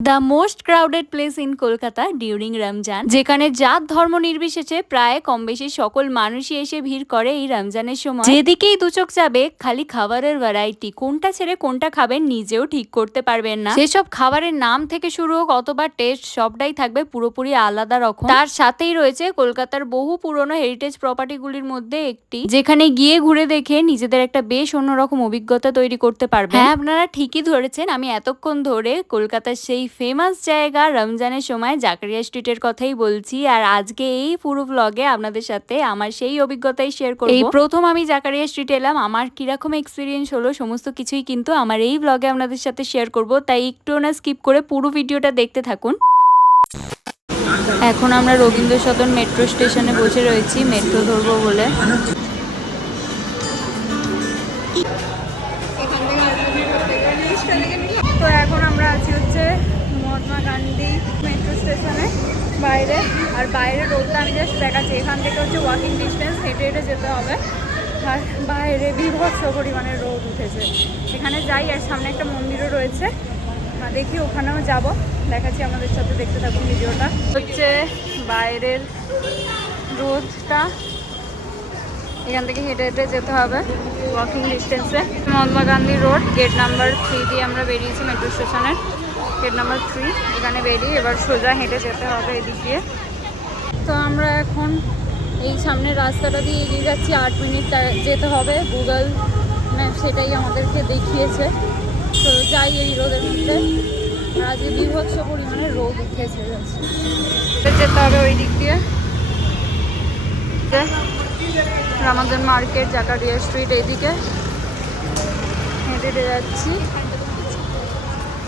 The most crowded place in Kolkata during Ramzan, যেখানে জাত ধর্ম নির্বিশেষে প্রায় কম বেশি সকল মানুষই এসে ভিড় করে এই রমজানের সময়। যেদিকেই দুচোখ যাবে খালি খাবারের ভ্যারাইটি, কোনটা ছেড়ে কোনটা খাবেন নিজেও ঠিক করতে পারবেন না। সেসব খাবারের নাম থেকে শুরু হোক অথবা টেস্ট, সবটাই থাকবে পুরোপুরি আলাদা রকম। তার সাথেই রয়েছে কলকাতার বহু পুরনো হেরিটেজ প্রপার্টিগুলির মধ্যে একটি, যেখানে গিয়ে ঘুরে দেখে নিজেদের একটা বেশ অন্যরকম অভিজ্ঞতা তৈরি করতে পারবেন। হ্যাঁ, আপনারা ঠিকই ধরেছেন, আমি এতক্ষণ ধরে কলকাতার সেই ফেমাস জায়গা রমজানের সময় জাকারিয়া স্ট্রিটের কথাই বলছি। আর আজকে এই পুরো ব্লগে আপনাদের সাথে আমার সেই অভিজ্ঞতাই শেয়ার করব। এই প্রথম আমি জাকারিয়া স্ট্রিট এলাম, আমার কিরকম এক্সপিরিয়েন্স হলো সমস্ত কিছুই কিন্তু আমার এই ব্লগে আপনাদের সাথে শেয়ার করব, তাই একটু না স্কিপ করে পুরো ভিডিওটা দেখতে থাকুন। এখন আমরা রবীন্দ্র সদন মেট্রো স্টেশনে বসে রয়েছি মেট্রো ধরবো বলে। তো এখন আমরা আছি হচ্ছে মহাত্মা গান্ধী মেট্রো স্টেশনে বাইরে। আর বাইরে রোদটা আমি জাস্ট দেখাচ্ছি, এখান থেকে হচ্ছে ওয়াকিং ডিস্টেন্স, হেঁটে হেঁটে যেতে হবে। আর বাইরে বীভৎস পরিমাণে রোদ উঠেছে। এখানে যাই, আর সামনে একটা মন্দিরও রয়েছে, দেখি ওখানেও যাব, দেখাচ্ছি আমাদের সাথে, দেখতে থাকুন ভিডিওটা। হচ্ছে বাইরের রোদটা, এখান থেকে হেঁটে হেঁটে যেতে হবে ওয়াকিং ডিস্টেন্সে। Mahatma Gandhi road, gate number 3 দিয়ে আমরা বেরিয়েছি মেট্রো স্টেশনের। গেট নাম্বার 3 এখানে বেরিয়ে এবার সোজা হেঁটে যেতে হবে এদিক দিয়ে। তো আমরা এখন এই সামনের রাস্তাটা দিয়ে এগিয়ে যাচ্ছি, 8 মিনিট যেতে হবে, গুগল ম্যাপ সেটাই আমাদেরকে দেখিয়েছে। তো যাই এই রোদের মধ্যে, আর আজকে বীভৎস পরিমাণে রোদ উঠেছে, যেতে হবে ওই দিক দিয়ে। আমাদের মার্কেট জাকারিয়া স্ট্রিট এইদিকে হেঁটে হেঁটে যাচ্ছি।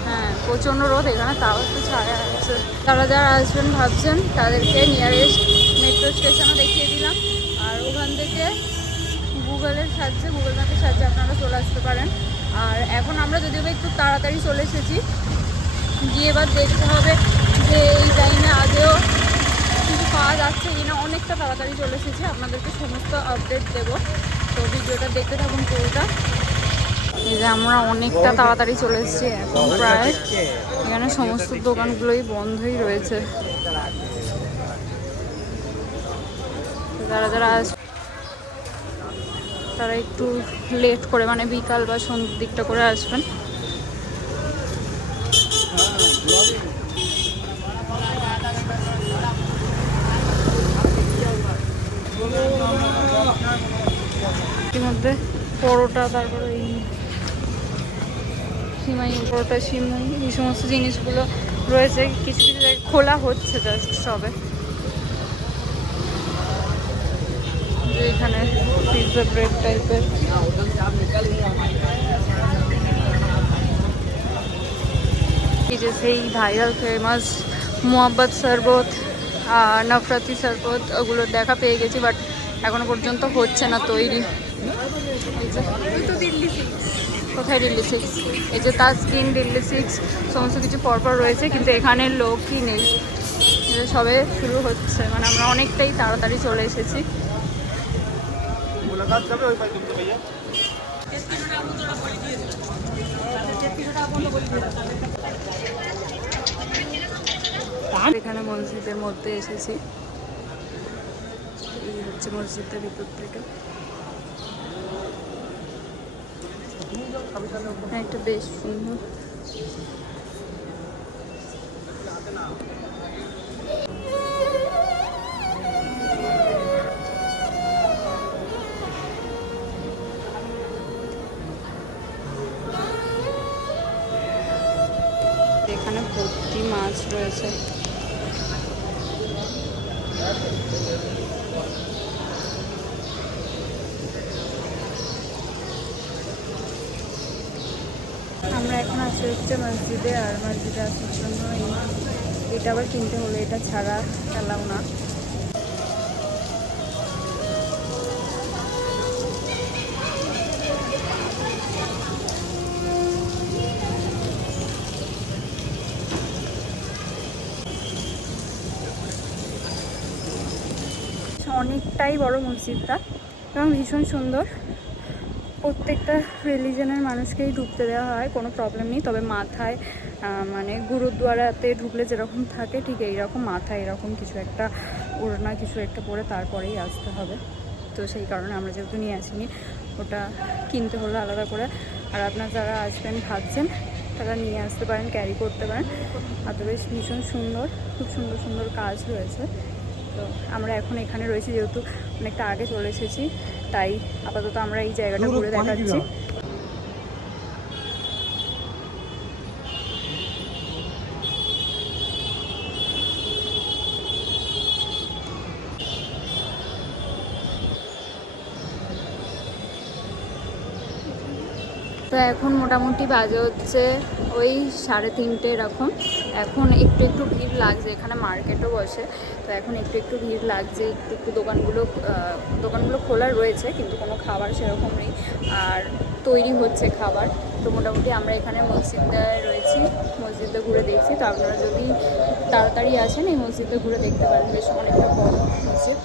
হ্যাঁ, প্রচণ্ড রোদ এখানে, তাও একটু ছায়া আছে। যারা যারা আসবেন ভাবছেন তাদেরকে নিয়ারেস্ট মেট্রো স্টেশনও দেখিয়ে দিলাম। আর ওখান থেকে গুগলের সাহায্যে, গুগল ম্যাপের সাহায্যে আপনারা চলে আসতে পারেন। আর এখন আমরা যদিও একটু তাড়াতাড়ি চলে এসেছি, গিয়ে এবার দেখতে হবে যে এই টাইমে আগেও কিছু পাওয়া যাচ্ছে কিনা। অনেকটা তাড়াতাড়ি চলে এসেছি, আপনাদেরকে সমস্ত আপডেট দেবো, তো ভিডিওটা দেখতে থাকুন পুরোটা। এই যে আমরা অনেকটা তাড়াতাড়ি চলে এসেছি, এখন প্রায় এখানে সমস্ত দোকানগুলোই বন্ধই রয়েছে। যারা যারা আসবে তারা একটু লেট করে, মানে বিকাল বা সন্ধ্যের দিকটা করে আসবেন। ইতিমধ্যে পরোটা, তারপরে এই সিমাই, পরোটা, সিমাই, এই সমস্ত জিনিসগুলো রয়েছে। কিছু কিছু জায়গায় খোলা হচ্ছে জাস্ট সবে। এখানে পিৎজা ব্রেড টাইপের, এই যে সেই ভাইরাল ফেমাস মোহাব্বত শরবত, নফরতি শরবত, ওগুলো দেখা পেয়ে গেছি, বাট এখনো পর্যন্ত হচ্ছে না তৈরি। কোথায় দিল্লি 6? এই যে তাজকিন, দিল্লি 6 সমস্ত কিছু পরপর রয়েছে, কিন্তু এখানে লোকই নেই, সবে শুরু হচ্ছে। মানে আমরা অনেকটাই তাড়াতাড়ি চলে এসেছি। এখানে মসজিদের মধ্যে এসেছি, এই হচ্ছে মসজিদের ভিতর থেকে একটা বেশ সুন্দর। এখানে ভর্তি মাছ রয়েছে। আমরা এখন আসি হচ্ছে মসজিদে, আর মসজিদে আসার জন্য এটা আবার কিনতে হলো, এটা ছাড়া চালাও না। অনেকটাই বড় মসজিদটা এবং ভীষণ সুন্দর। প্রত্যেকটা রিলিজনের মানুষকেই ঢুকতে দেওয়া হয়, কোনো প্রবলেম নেই। তবে মাথায় মানে গুরুদ্বারাতে ঢুকলে যেরকম থাকে ঠিক এইরকম মাথায় এরকম কিছু একটা ওড়না কিছু একটা পরে তারপরেই আসতে হবে। তো সেই কারণে আমরা যেহেতু নিয়ে আসিনি, ওটা কিনতে হলো আলাদা করে। আর আপনার যারা আসবেন ভাবছেন তারা নিয়ে আসতে পারেন, ক্যারি করতে পারেন। আর তো বেশ ভীষণ সুন্দর, খুব সুন্দর সুন্দর কাজ রয়েছে। তো আমরা এখন এখানে রয়েছি, যেহেতু অনেকটা আগে চলে এসেছি, তাই আপাতত আমরা এই জায়গাটা ঘুরে দেখাচ্ছি। তো এখন মোটামুটি বাজে হচ্ছে ওই 3:30 এরকম। এখন একটু একটু ভিড় লাগছে, এখানে মার্কেটও বসে, তো এখন একটু একটু ভিড় লাগছে। একটু একটু দোকানগুলো খোলা রয়েছে, কিন্তু কোনো খাবার সেরকম নেই, আর তৈরি হচ্ছে খাবার। তো মোটামুটি আমরা এখানে মসজিদটায় রয়েছি, মসজিদটা ঘুরে দেখছি। তো আপনারা যদি তাড়াতাড়ি আসেন এই মসজিদটা ঘুরে দেখতে পারেন, বেশ অনেকটা বড় মসজিদ।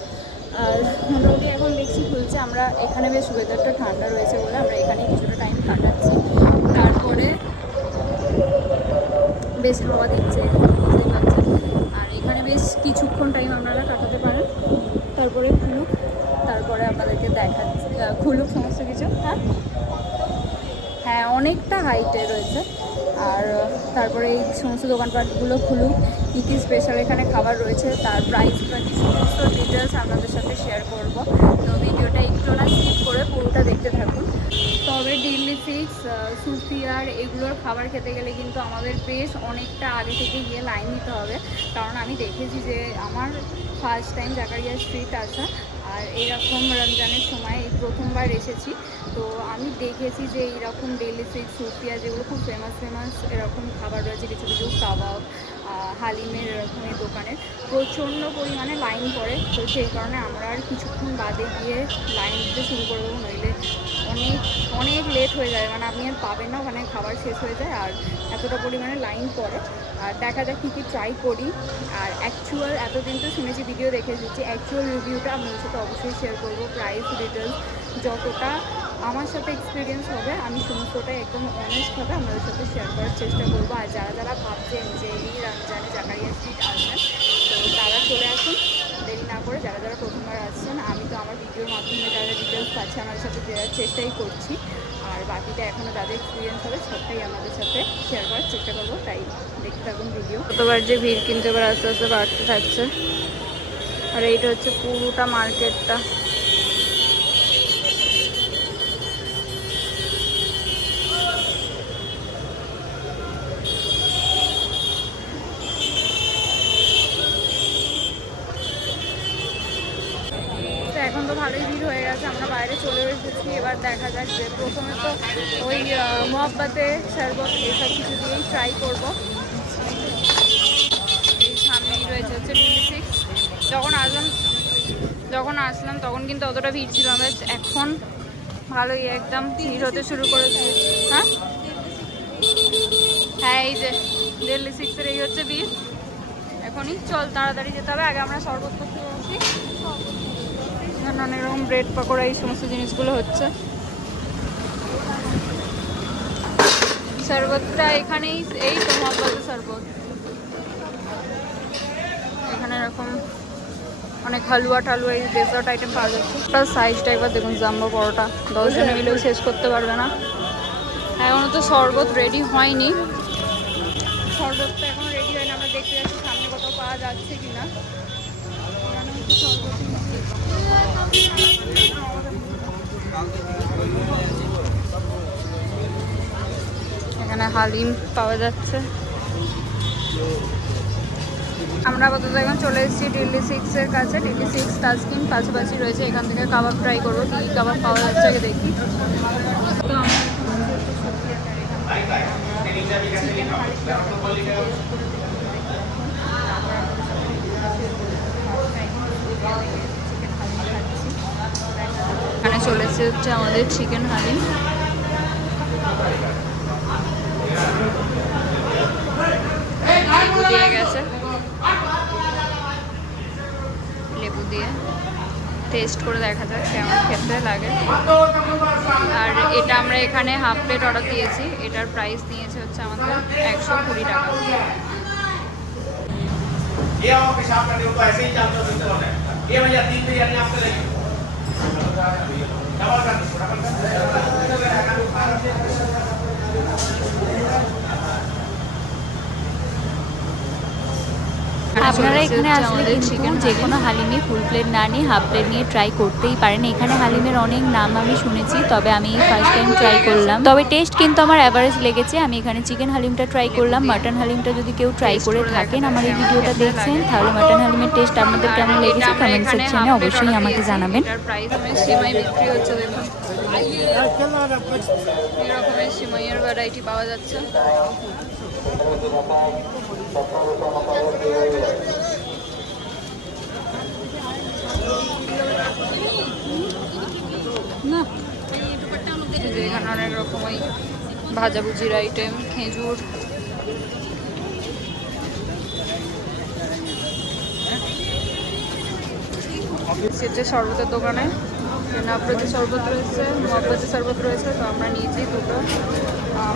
আর মোটামুটি এখন দেখছি খুলছে। আমরা এখানে বেশ ওয়েদারটা ঠান্ডা রয়েছে বলে আমরা এখানে কিছুটা টাইম কাটাচ্ছি। তারপরে বেশ হাওয়া দিচ্ছে, বুঝতেই পারছেন। আর এখানে বেশ কিছুক্ষণ টাইম আপনারা কাটাতে পারেন। তারপরে তারপরে আপনাদেরকে দেখাচ্ছি, খুলুক সমস্ত কিছু। হ্যাঁ, অনেকটা হাইটে রয়েছে। আর তারপরে এই সমস্ত দোকানপাটগুলো খুলুক, কী কী স্পেশাল এখানে খাবার রয়েছে, তার প্রাইস সমস্ত ডিটেলস আপনাদের সাথে শেয়ার করব। তো ভিডিওটা একটু না স্কিপ করে পুরোটা দেখতে থাকুন। তবে দিল্লি সিক্স, সুফিয়ার এগুলোর খাবার খেতে গেলে কিন্তু আমাদের বেশ অনেকটা আগে থেকে গিয়ে লাইন দিতে হবে। কারণ আমি দেখেছি যে আমার ফার্স্ট টাইম জাকারিয়া স্ট্রিট আসা, আর এইরকম রমজানের সময় এই প্রথমবার এসেছি। তো আমি দেখেছি যে এইরকম দিল্লি সিক্স, সুফিয়া যেগুলো খুব ফেমাস এরকম খাবার রয়েছে, কিছু কিছু কাবাব, হালিমের এরকম এই দোকানের প্রচণ্ড পরিমাণে লাইন পড়ে। তো সেই কারণে আমরা আর কিছুক্ষণ বাদে গিয়ে লাইন দিতে শুরু করে দেবো, নইলে অনেক লেট হয়ে যায়। মানে আপনি আর পাবেন না, ওখানে খাবার শেষ হয়ে যায় আর এতটা পরিমাণে লাইন পড়ে। আর দেখা যাক কী ট্রাই করি। আর অ্যাকচুয়াল এতদিন তো শুনেছি, ভিডিও দেখে এসেছি, অ্যাকচুয়াল রিভিউটা আপনাদের সাথে অবশ্যই শেয়ার করবো। প্রাইস ডিটেলস যতটা আমার সাথে এক্সপিরিয়েন্স হবে আমি সমস্তটাই একদম অনেস্টভাবে আপনাদের সাথে শেয়ার করার চেষ্টা করবো। আর যারা ভাবছেন যে এই রমজানে জাকারিয়া স্ট্রিট আসবেন, তো তারা চলে আসুন দেরি না করে। যারা প্রথমবার আসছেন, আমি তো আমার ভিডিওর মাধ্যমে যারা ডিটেলস পাচ্ছি আমাদের সাথে দেওয়ার চেষ্টাই করছি। আর বাকিটা এখনও যাদের এক্সপিরিয়েন্স হবে সবটাই আমাদের সাথে শেয়ার করার চেষ্টা করবো। তাই দেখতে থাকুন ভিডিও। কতবার যে ভিড় কিন্তু এবার আস্তে আস্তে বাড়তে থাকছে। আর এইটা হচ্ছে পুরোটা মার্কেটটা। এখন তো ভালোই ভিড় হয়ে গেছে, আমরা বাইরে চলে এসেছি। এবার দেখা যাক যে প্রথমে তো ওই মোহাব্বতে শরবত এসব কিছু দিয়েই ট্রাই করবো। এই সামনেই রয়েছে হচ্ছে দিল্লি সিক্স। যখন আসলাম তখন কিন্তু অতটা ভিড় ছিল না, এখন ভালোই একদম ভিড় হতে শুরু করেছে। হ্যাঁ এই যে দিল্লি সিক্সের এই হচ্ছে ভিড়। এখনই চল তাড়াতাড়ি যেতে হবে, আগে আমরা শরবত করতে বসি। অনেক রকম ব্রেড পকোড়া এই সমস্ত জিনিসগুলো হচ্ছে। শরবতটা এখানেই, এই তো মোহাম্মদের শরবত। এখানে এরকম অনেক হালুয়া টালুয়া এই ডেজার্ট আইটেম পাওয়া যাচ্ছে। প্লাস সাইজটা একবার দেখুন, জাম্বো পরোটা 10 জনে মিলেও শেষ করতে পারবে না। এখনও তো শরবত রেডি হয়নি, শরবতটা এখনো রেডি হয়নি। আমরা দেখতে যাচ্ছি সামনে কোথাও পাওয়া যাচ্ছে কিনা। এখানে হালিম পাওয়া যাচ্ছে। আমরা আপাতত এখন চলে এসেছি দিল্লি সিক্সের কাছে। দিল্লি সিক্স তাজকিন পাশাপাশি রয়েছে, এখান থেকে কাবাব ট্রাই করবো, কী কী কাবাব পাওয়া যাচ্ছে আগে দেখি। তো এখানে চলে এসেছে হচ্ছে আমাদের চিকেন হালিম। লেবু দিয়ে গেছে, লেবু দিয়ে টেস্ট করে দেখা যাক কেমন খেতে লাগে। আর এটা আমরা এখানে হাফ প্লেট অর্ডার দিয়েছি, এটার প্রাইস নিয়েছে হচ্ছে আমাদের 120 টাকা। ये और पेशाब करने को ऐसे ही चलता है। ये भैया 3 बिरयानी आपसे लेंगे। डबल कर दो, डबल कर আপনারা এখানে আসলে কিন্তু যে কোনো হালিমই ফুল প্লেট না নিয়ে হাফ প্লেট নিয়ে ট্রাই করতেই পারেন। এখানে হালিমের অনেক নাম আমি শুনেছি, তবে আমি ফার্স্ট টাইম ট্রাই করলাম। তবে টেস্ট কিন্তু আমার অ্যাভারেজ লেগেছে। আমি এখানে চিকেন হালিমটা ট্রাই করলাম। মাটন হালিমটা যদি কেউ ট্রাই করে থাকেন, আমার এই ভিডিওটা দেখছেন, তাহলে মাটন হালিমের টেস্ট আপনাদের কেমন লেগেছে কমেন্ট সেকশনে অবশ্যই আমাকে জানাবেন। এটার প্রাইস সিমাই বিক্রি হচ্ছে, দেখুন এরকমের সিমাইয়ের ভ্যারাইটি পাওয়া যাচ্ছে। এখানে অনেক রকম ওই ভাজাভুজির আইটেম, খেজুর, সেটা শরবতের দোকানে নাবরতি শরবত রয়েছে, মহব্বতের শরবত রয়েছে। তো আমরা নিয়েছি দুটো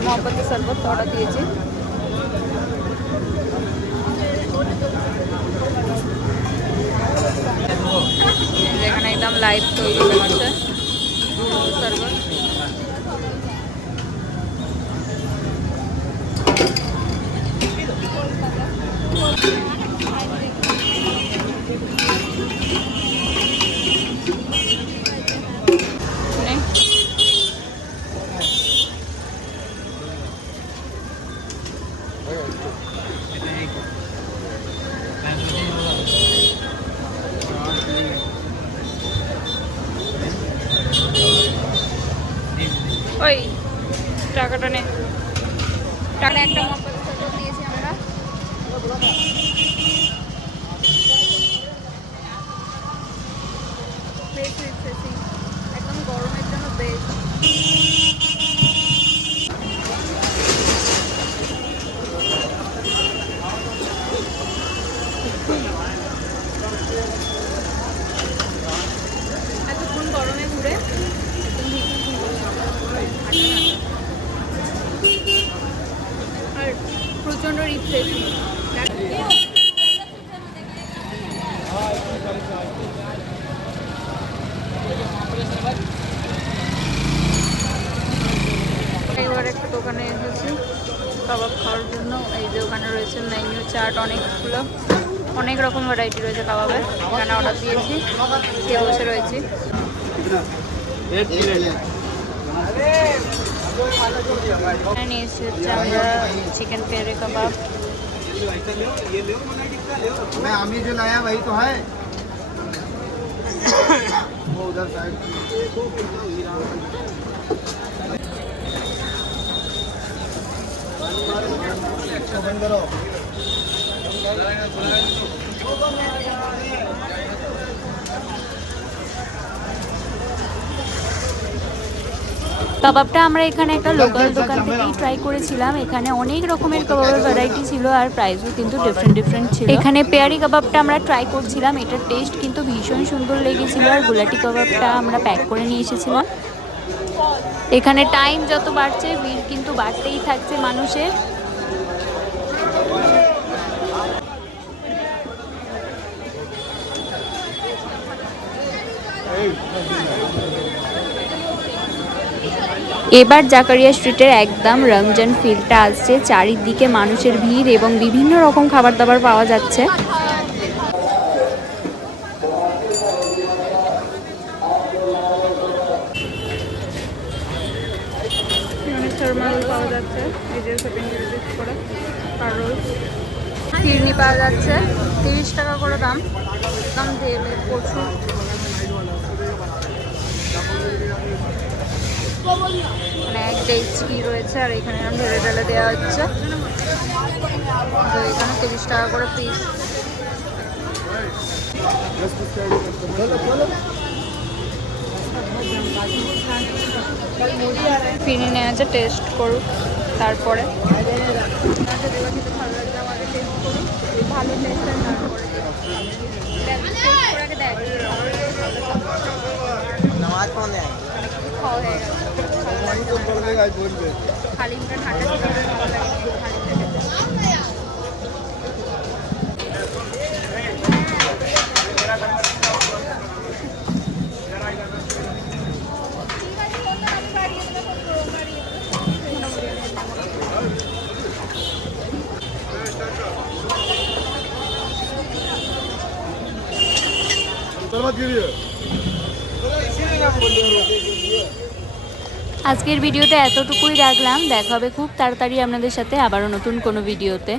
মহব্বতের শরবত অর্ডার দিয়েছি। এখানে একদম লাইভ তৈরি হচ্ছে শরবত। ওই টাকাটা নে, টাকা একটা মহব্বতের শরবত দিয়েছি আমরা। বেশ রিফ্রেশিং, একদম গরমের জন্য বেশ। এতক্ষণ গরমে ঘুরে আর প্রচণ্ড রিফ্রেশিং। এবার একটা দোকানে এসেছি কাবাব খাওয়ার জন্য। এই যে ওখানে রয়েছে মেনু চার্ট, অনেকগুলো অনেক রকম ভ্যারাইটি রয়েছে কাবাবের। এখানে অর্ডার দিয়েছি, খেয়ে বসে রয়েছি। এখানে নিয়েছি হচ্ছে আমরা চিকেন পেয়ারে কাবাব। मैं आमी जो लाया वही तो है वो उधर साइड बंद करो। কাবাবটা আমরা এখানে একটা লোকাল দোকান থেকেই ট্রাই করেছিলাম। এখানে অনেক রকমের কাবাবের ভ্যারাইটি ছিল আর প্রাইসও কিন্তু ডিফারেন্ট ছিল। এখানে পেয়ারি কাবাবটা আমরা ট্রাই করছিলাম, এটার টেস্ট কিন্তু ভীষণ সুন্দর লেগেছিল। আর গুলাটি কাবাবটা আমরা প্যাক করে নিয়ে এসেছিলাম। এখানে টাইম যত বাড়ছে ভিড় কিন্তু বাড়তেই থাকছে মানুষের। এবার জাকারিয়া স্ট্রিটের একদম রমজান ফিলটা আসছে। চারিদিকে মানুষের ভিড় এবং বিভিন্ন রকম খাবার দাবার পাওয়া যাচ্ছে। পাওয়া যাচ্ছে, ফিরনি পাওয়া যাচ্ছে 30 টাকা করে দাম, একদম ঢেলে প্রচুর। মানে এক ডেচকি রয়েছে আর এখানে ঢেলে ঢেলে দেওয়া হচ্ছে। তো এখানে 30 টাকা করে পিস। ফিরনি নেওয়া আছে, টেস্ট করুক তারপরে। ভালো টেস্ট তারপরে भाई बोल दे হালিমটা ঠান্ডা থেকে ভালো লাগে হালিমটা খেতে। আজকের ভিডিওটা এতটুকুই রাখলাম, দেখা হবে খুব তাড়াতাড়ি আপনাদের সাথে আবারও নতুন কোনো ভিডিওতে।